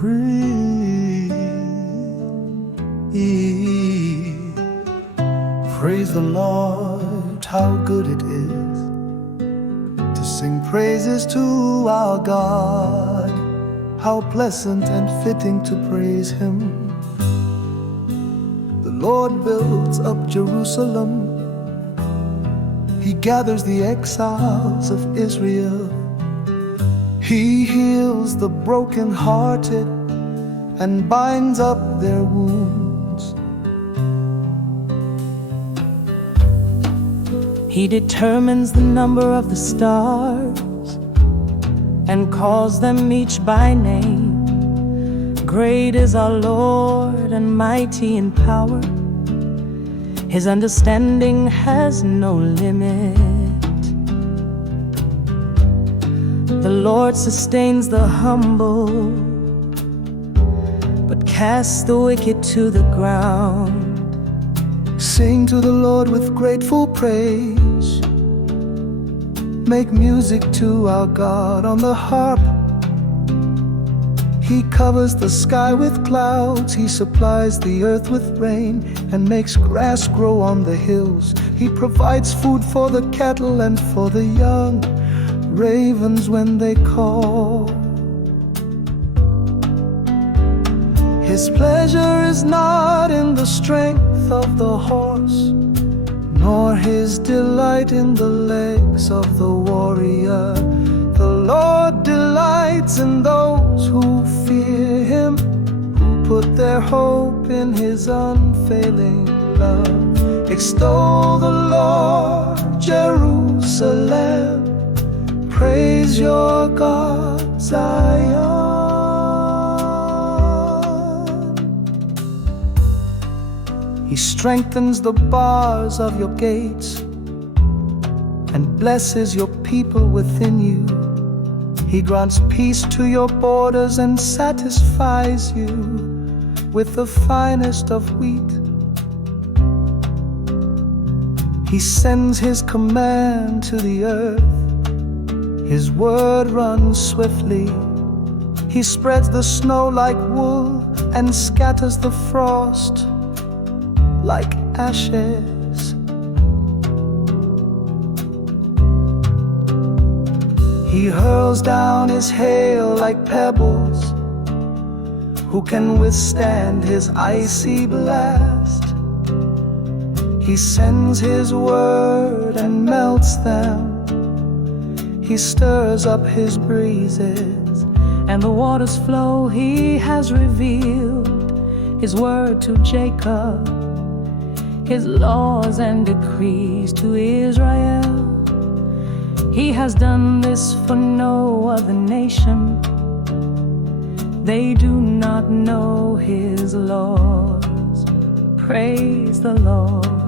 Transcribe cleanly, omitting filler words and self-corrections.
Praise the Lord, how good it is to sing praises to our God. How pleasant and fitting to praise Him. The Lord builds up Jerusalem. He gathers the exiles of Israel. He heals the broken-hearted and binds up their wounds. He determines the number of the stars and calls them each by name. Great is our Lord and mighty in power. His understanding has no limit. The Lord sustains the humble, but casts the wicked to the ground. Sing to the Lord with grateful praise. Make music to our God on the harp. He covers the sky with clouds. He supplies the earth with rain and makes grass grow on the hills. He provides food for the cattle and for the young ravens when they call. His pleasure is not in the strength of the horse, nor his delight in the legs of the warrior. The Lord delights in those who fear Him, who put their hope in His unfailing love. Extol the Lord, Jerusalem. Praise your God, Zion. He strengthens the bars of your gates and blesses your people within you. He grants peace to your borders and satisfies you with the finest of wheat. He sends His command to the earth. His word runs swiftly. He spreads the snow like wool and scatters the frost like ashes. He hurls down His hail like pebbles. Who can withstand His icy blast? He sends His word and melts them. He stirs up His breezes, and the waters flow. He has revealed His word to Jacob, His laws and decrees to Israel. He has done this for no other nation. They do not know His laws. Praise the Lord.